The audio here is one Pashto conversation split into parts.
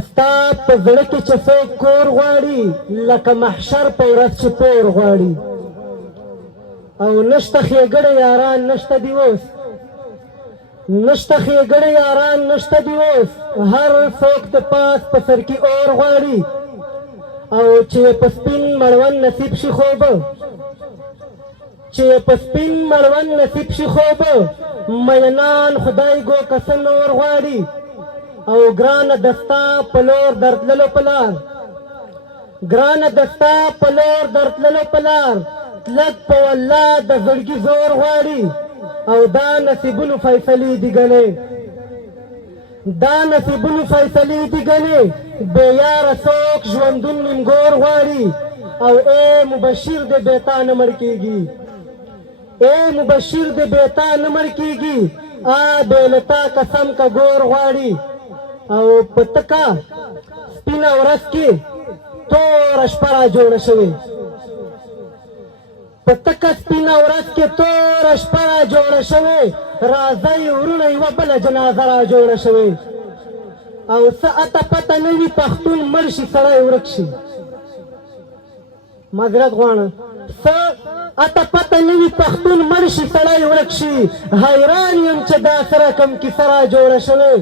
ستا په زړه کې چې څوک کور غواړي لکه محشر په ورځ چې پور غواړي او نشته ښېګړې یاران نشته دي اوس نشته ښېګړې یاران نشته دي اوس هر څوک د پاس په سر کې اور غواړي او چې په سپین مړوند نصیب شي خوبه چې په سپین مړوند نصیب شي خوبه مینان خدای ګو کسه نور غواړي او ګرانه دستا په لور درتللو په لار ګرانه دستا په لور درتللو په لار لږ په والله د زړګي زور غواړي او دا نصیبونو فیصلې دي ګنې دا نصیبونو فیصلې دي ګنې بې یاره څوک ژوندون نیمګور غواړي او ای مبشر د بیتا نه مړ کېږي ای مبشر د بیتا نه مړ کېږي بې له تا قسم که ګور غواړي او په تکه سپینه ورځ کې توره شپه را جوړه شوې په تکه سپینه ورځ کې توره شپه را جوړه شوې راځئ ورونه یوه بله جنازه را جوړه شوې او څه اته پته نه وي پښتون مړ شي سړی ورک شي معذرت غواړم څه اته پته نه وي پښتون مړ شي سړی ورک شي حیران یم چې دا سره کم کیسه را جوړه شوې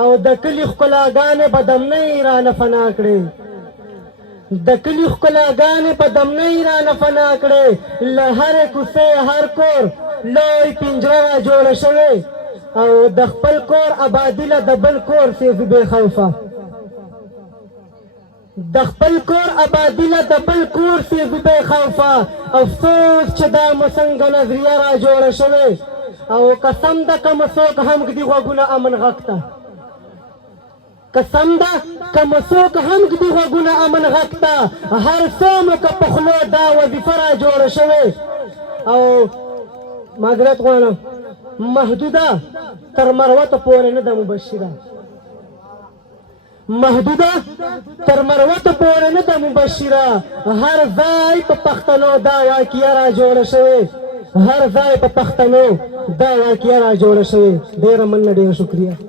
او د کلي ښکلاګانې به دمنۍ رانه فنا کړې د کلي ښکلاګانې په دمنۍ رانه فنا کړې له هرې کوڅې هر کور لوی پنجره را جوړه شوې او د خپل کور آبادي له د بل کور سیزو بې خوفه د خپل کور آبادي له د بل کور سیزو بې خوفه افسوس چې دا مو څنګه نظریه را جوړه شوې او قسم ده که مو څوک هم ږدي غوږونه امن غږ ته قسم ده که مو څوک هم ږدي غوږونه امن غږ ته هر څه مو که په خولو دا وظیفه را جوړه شوې او معذرت غواړم محدوده تر مروته پورې نه ده مبشره محدوده تر مروته پورې نه ده مبشره هر ځای په پښتنو دا واقعه را جوړه شوې هر ځای په پښتنو دا واقعه را جوړه شوې ډېره مننه ډېره شکریه